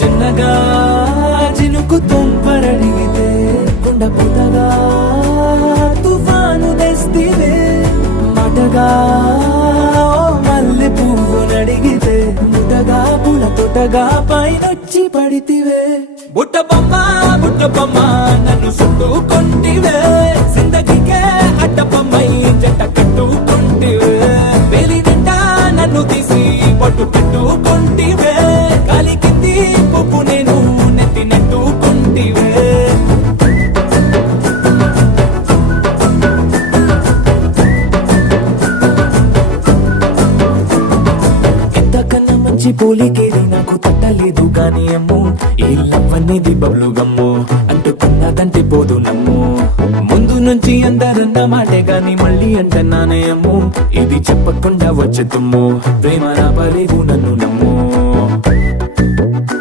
చిన్నగా చినుకు తుంపరడిగితే కుండ పుటగా తుఫాను తెస్తివే మాటగా మల్లె పువ్వు నడిగితే ముటగా పుల తొటగా పైనొచ్చి పడితివే బుట్ట బొమ్మ నన్ను చుట్టుకొంటివే జిందగీకే అడ్డపమ్మై జంట కట్టుకొంటివే వేలి నిండా నన్ను తీసి పట్టు పెట్టుకొంటివే కాలి కింది పువ్వు నేను నెత్తి నెట్టుకొంటివే ఎంతకన్నా మంచి పోలికేది నాకు తట్టలేదు కానీ అమ్ము ఈ లవ్ అనేది బబ్లు గమ్ము అంటుకున్నదంటే పోదు నమ్ము ముందు నుంచి అందరన్న మాటే గాని మళ్ళీ అంటున్నానే అమ్ము ఇది చెప్పకుండా వచ్చే తుమ్ము ప్రేమ రాబలేదు నన్ను నమ్ము